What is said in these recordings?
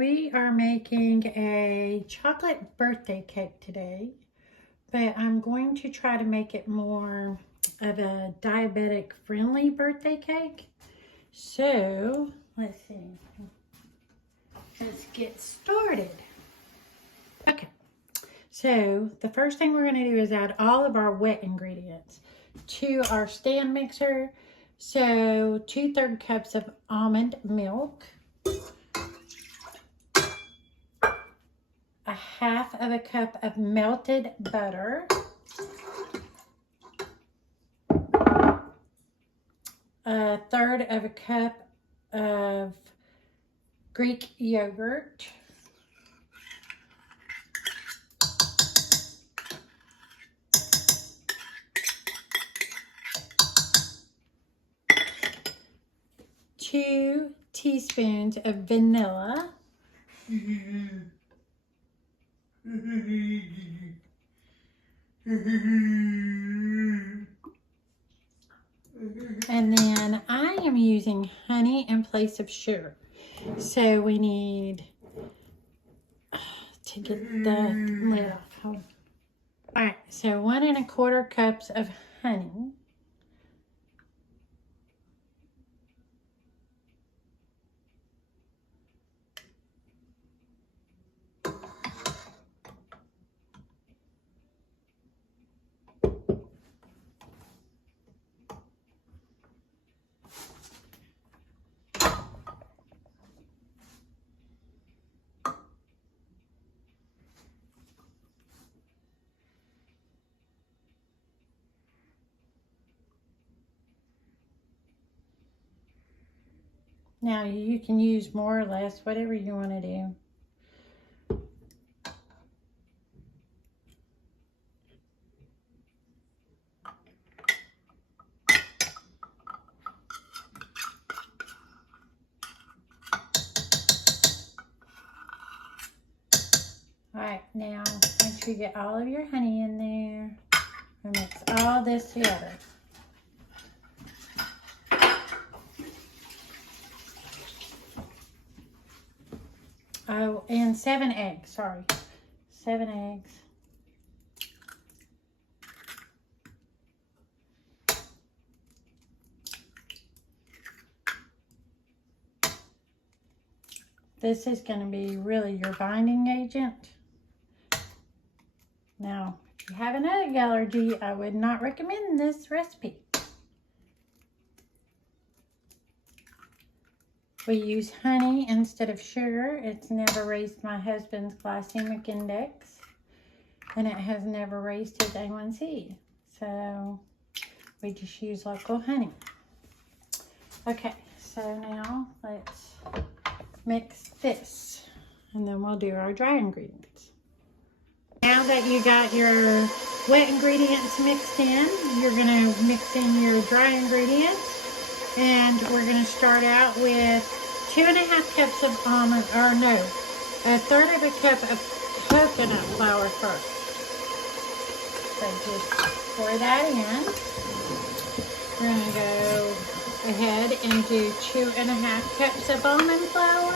We are making a chocolate birthday cake today, but I'm going to try to make it more of a diabetic friendly birthday cake. So let's see. Let's get started. Okay, so the first thing we're going to do is add all of our wet ingredients to our stand mixer. So 2/3 cups of almond milk, 1/2 cup of melted butter, 1/3 cup of Greek yogurt, 2 teaspoons of vanilla, and then I am using honey in place of sugar. So we need to get the lid off. Hold on. All right, so 1 1/4 cups of honey. Now you can use more or less, whatever you want to do. All right, now make sure you get all of your honey in there and mix all this together. Oh, and 7 eggs, sorry. 7 eggs. This is going to be really your binding agent. Now, if you have a nut allergy, I would not recommend this recipe. We use honey instead of sugar. It's never raised my husband's glycemic index, and it has never raised his A1C. So we just use local honey. Okay, so now let's mix this, and then we'll do our dry ingredients. Now that you got your wet ingredients mixed in, you're going to mix in your dry ingredients. And we're going to start out with 2 1/2 cups of almond, or no, 1/3 cup of coconut flour first. So just pour that in. We're going to go ahead and do 2 1/2 cups of almond flour.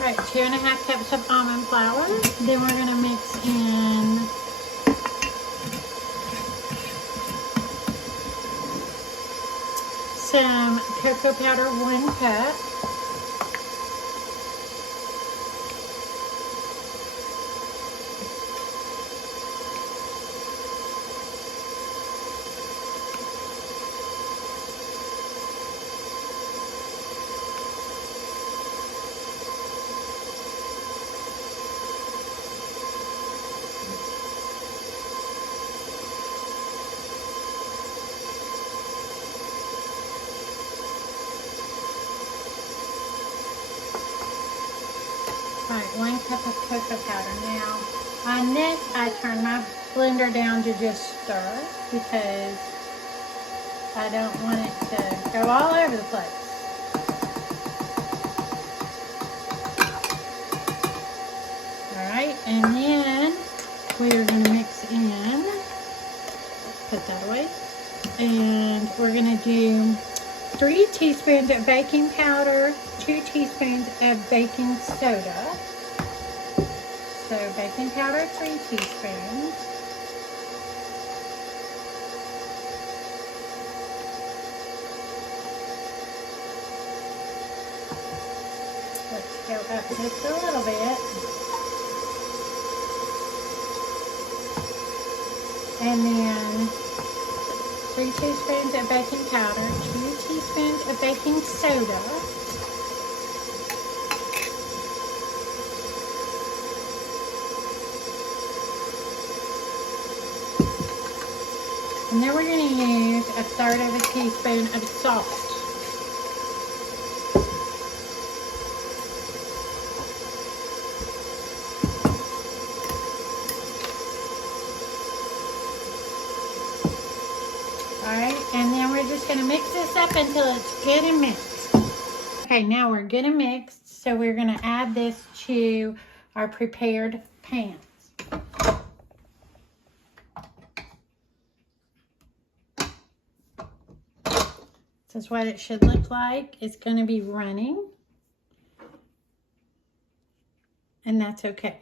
Right, 2 1/2 cups of almond flour. Then we're going to mix in some cocoa powder, 1 cup. cup of cocoa powder. Now, on this, I turn my blender down to just stir because I don't want it to go all over the place. Alright, and then we are going to mix in, put that away, and we're going to do 3 teaspoons of baking powder, 2 teaspoons of baking soda. So baking powder, 3 teaspoons. Let's go up just a little bit. And then 3 teaspoons of baking powder, 2 teaspoons of baking soda. And then we're going to use 1/3 of a teaspoon of salt. Alright, and then we're just going to mix this up until it's good and mixed. Okay, now we're good and mixed, so we're going to add this to our prepared pans. This is what it should look like. It's going to be running, and that's okay.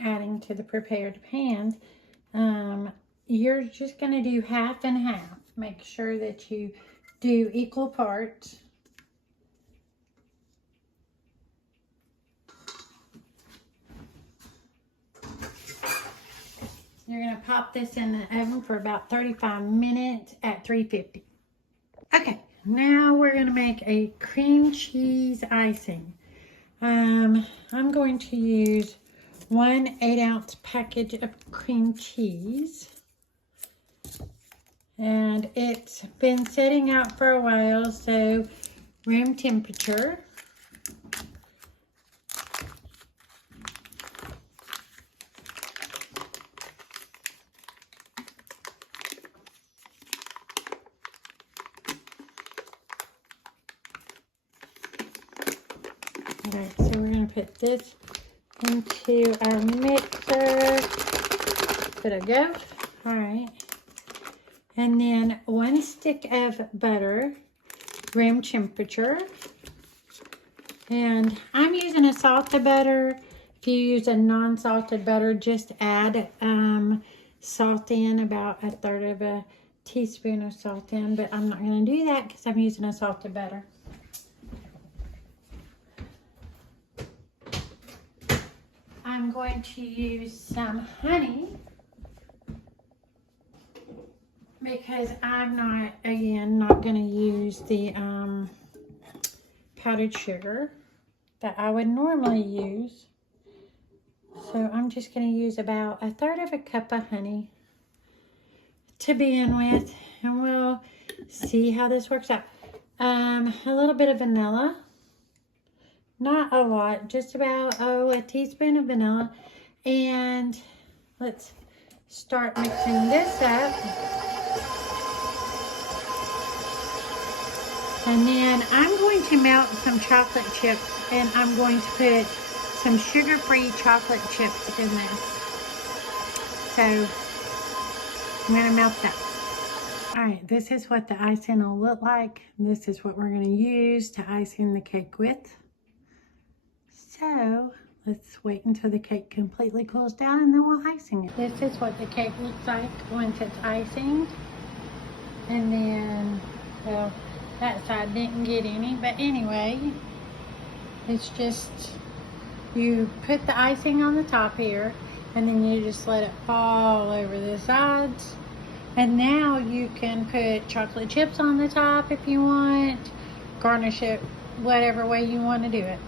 Adding to the prepared pans, you're just going to do half and half. Make sure that you do equal parts. You're going to pop this in the oven for about 35 minutes at 350. Okay, now we're going to make a cream cheese icing. I'm going to use 1 8-ounce package of cream cheese. And it's been sitting out for a while, so room temperature. Alright, so we're going to put this into our mixer. Could I go? Alright. And then 1 stick of butter, room temperature. And I'm using a salted butter. If you use a non-salted butter, just add salt in, about 1/3 of a teaspoon of salt in. But I'm not going to do that because I'm using a salted butter. I'm going to use some honey because I'm not, again, not going to use the powdered sugar that I would normally use. So I'm just going to use about 1/3 of a cup of honey to begin with, and we'll see how this works out. A little bit of vanilla. Not a lot, just about, a teaspoon of vanilla. And let's start mixing this up. And then I'm going to melt some chocolate chips, and I'm going to put some sugar-free chocolate chips in this. So I'm going to melt that. Alright, this is what the icing will look like. This is what we're going to use to icing the cake with. So let's wait until the cake completely cools down and then we'll icing it. This is what the cake looks like once it's icing. And then, well, that side didn't get any, but anyway, it's just, you put the icing on the top here, and then you just let it fall over the sides. And now you can put chocolate chips on the top if you want, garnish it whatever way you want to do it.